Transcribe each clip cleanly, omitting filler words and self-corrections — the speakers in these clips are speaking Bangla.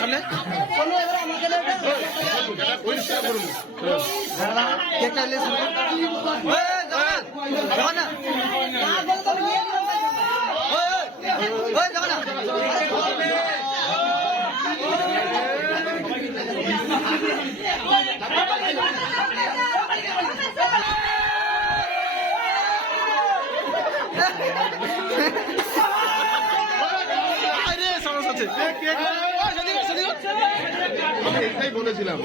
সামনে আমি এটাই বলেছিলাম।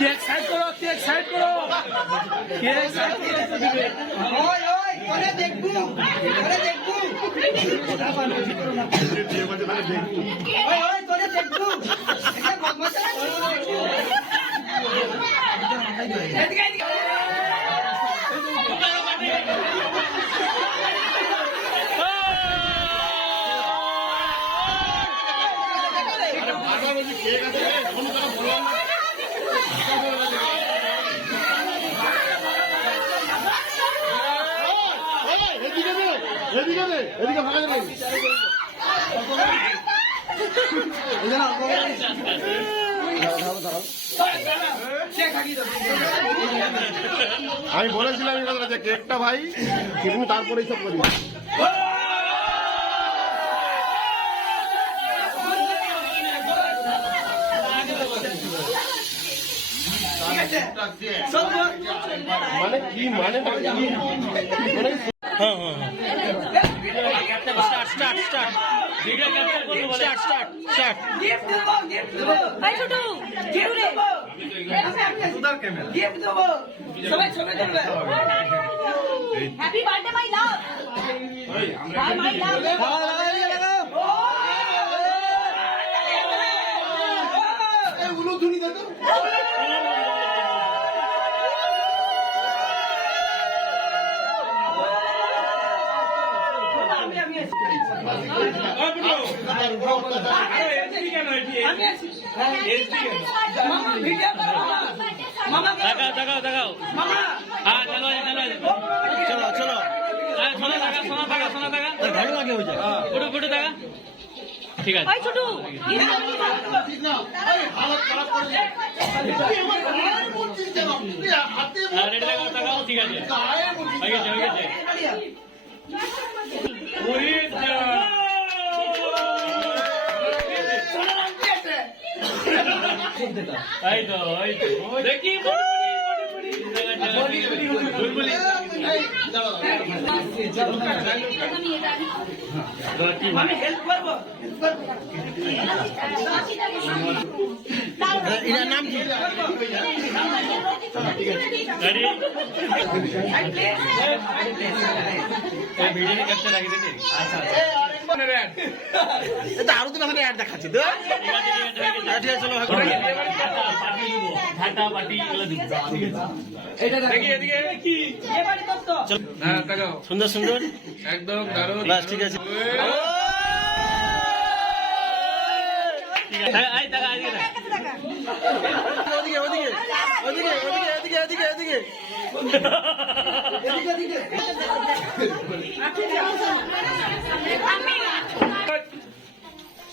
কেক সাইড করো, কেক সাইড করো, কেক সাইড করো। ওই ওই কোনে দেখবু, কোনে দেখবু, ওই ওই কোনে দেখবু, এটা বদমাশ না। এদিকে এদিকে এদিকে ফাঁকা দেবেন। আমি বলেছিলাম এই কথাটা যে কেকটা ভাই তুমি তারপরে সব করি। মানে কি মানে হ্যাঁ হ্যাঁ start start start video capture করব বলে স্টার্ট স্টার্ট স্টার্ট গিফট দেবো গিফট দেবো ভাই ছোট গিফট দেবো সুন্দর ক্যামেরা গিফট দেবো সবাই ছবি তুলবে হ্যাপি বার্থডে মাই লাভ ভাই মাই লাভ এই উলুধুনি দেখো। ঠিক আছে ছোট ঠিক আছে এই তো দেখি আমি হেল্প করবো এটার নাম কি ভিডিও ক্যাপচার রাখি দিয়েছি। আচ্ছা এটা আরো দিন ওখানে অ্যাড দেখাচ্ছি তো ঠিক আছে চলো ঠাটা পার্টি এগুলো দিব এটা দেখি এদিকে কি এবারে তো হ্যাঁ তাকাও সুন্দর সুন্দর একদম দারুণ বাস ঠিক আছে ঠিক আছে আই টাকা আই টাকা ওদিকে ওদিকে ওদিকে ওদিকে ওদিকে ওদিকে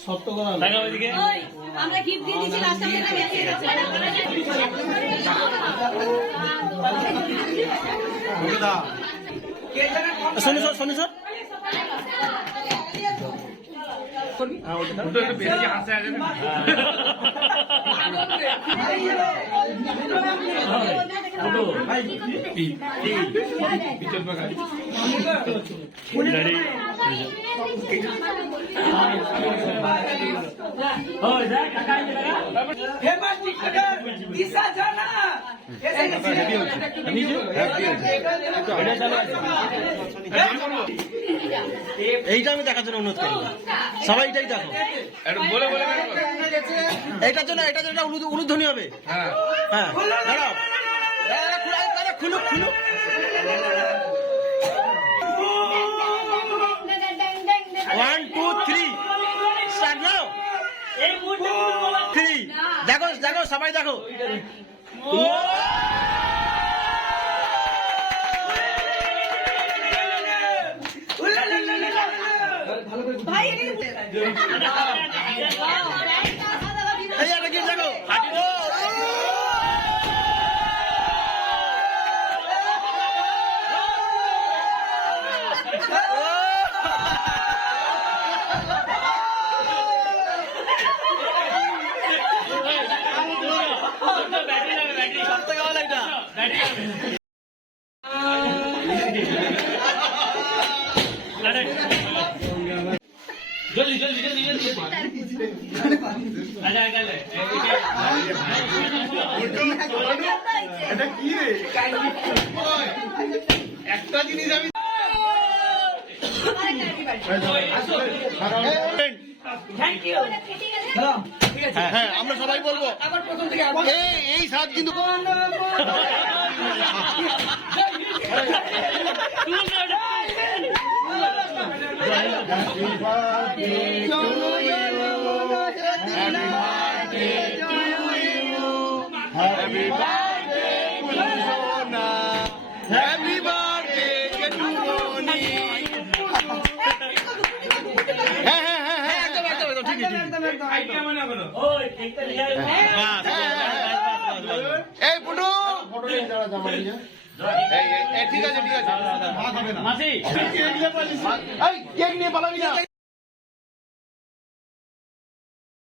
সত্য কথা টাকা ওদিকে আমরা গিফট দিয়ে দিছি রাস্তা থেকে শোনো স্যার শোনো স্যার फेमस टिकटॉकर दिशा जाना এইটা আমি দেখার জন্য অনুরোধ করি সবাই এটাই দেখো এটার জন্য উলুধ্বনি হবে হ্যাঁ দাঁড়াও খুলুক খুলুক 1 2 3 সবাই দেখো ভাই এই একটা কি দেখো সব থেকে ভালো একটা जल्दी जल्दी जल्दी जल्दी आजा कर ले এটা কি রে একটা জিনিস আমি থ্যাংক ইউ হ্যাঁ আমরা সবাই বলবো আবার প্রথম থেকে এই সাত কিন্তু Happy birthday to Moni. হ্যাঁ হ্যাঁ হ্যাঁ হ্যাঁ একদম একদম একদম ঠিক আছে क्या मना करो ओए एक तो लिया এই পুটু ফটো নিয়ে যারা জামা নিয়ে এই ঠিক আছে ঠিক আছে मासी এই কেক নিয়ে পালাবি না